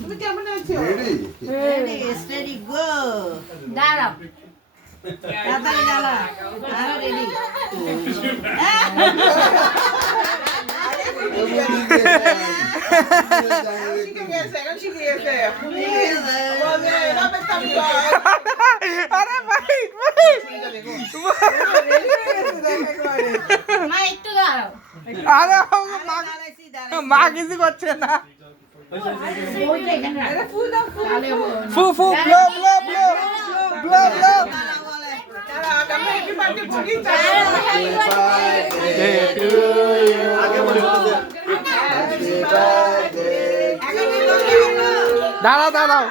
তুমি কেমন আছো? Steady, go. দাঁড়াও। তাড়াতাড়ি দাঁড়া। আরো ready. আরে ভাই মা একটু দাঁড়াও। আরে মা কিছু করছে না ফু ফু blow blow blow blow blow দাঁড়াও দাঁড়াও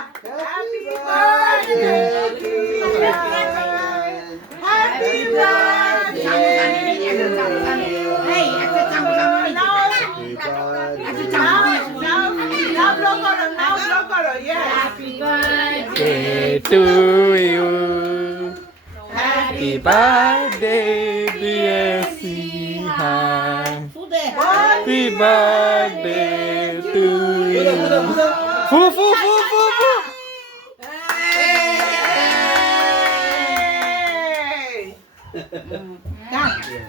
to you. Happy birthday, dear Sihan. Happy birthday to you. Fu fu fu fu fu.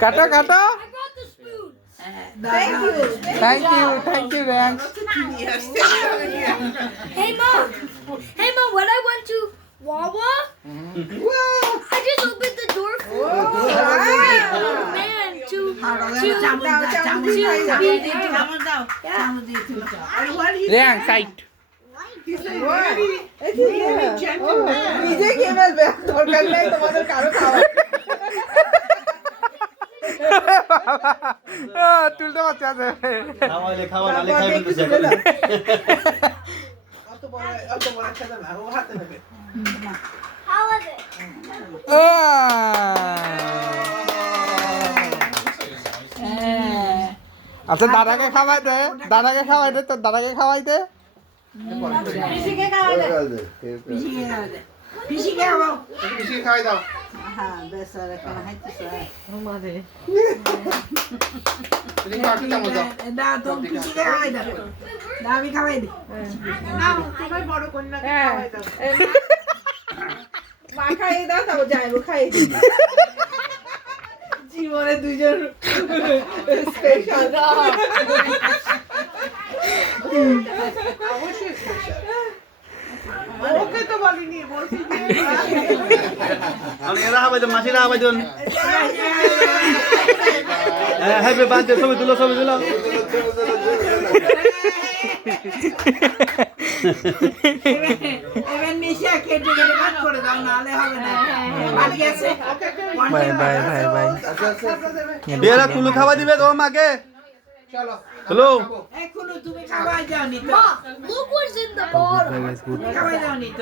Kata kata. Thank you. Thank you, Rex. Hey mom, when I went to Wawa, I just opened the door for man to Rex, side. নিজে খেয়ে ফেলবে দরকার নেই তোমাদের কারো খাওয়া তুলতে পারছে আছে অত বড় খেতে না ও হাতে নেবে how was it? আচ্ছা দাদাকে খাওয়াই দে তোর দাদাকে খাওয়াই দে পিসিকে খাওয়াই দে। পিসিকে খাওয়াও। খাওয়াই দাও হ্যাঁ, বেশ আর এখন হাইতেছে। না তো পিসিকে খাওয়াই দাও না আমি খাওয়াই দিই না তোমার বড় কন্যাকে খাওয়াই দাও মা খাইয়ে দাও তাও যাইবো খাইয়ে দিই জীবনে দুইজন স্পেশাল অবশ্যই স্পেশাল ওকে তো বলিনি বলছি আমি এরা হবে মাসিরা হবে জন হ্যাপি বার্থডে ছবি তুলো এবার মিশিয়া কেটে ভাগ করে দাও নালে হবে না বাড়ি গেছে বাই বাই বাই বাই বেরা কুলু খাওয়া দিবে তোমার মাকে চলো হ্যালো এই কুলু তুমি খাওয়াই যাও নি তো Mom, look what's in the bottle. খাওয়াই যাও নি তো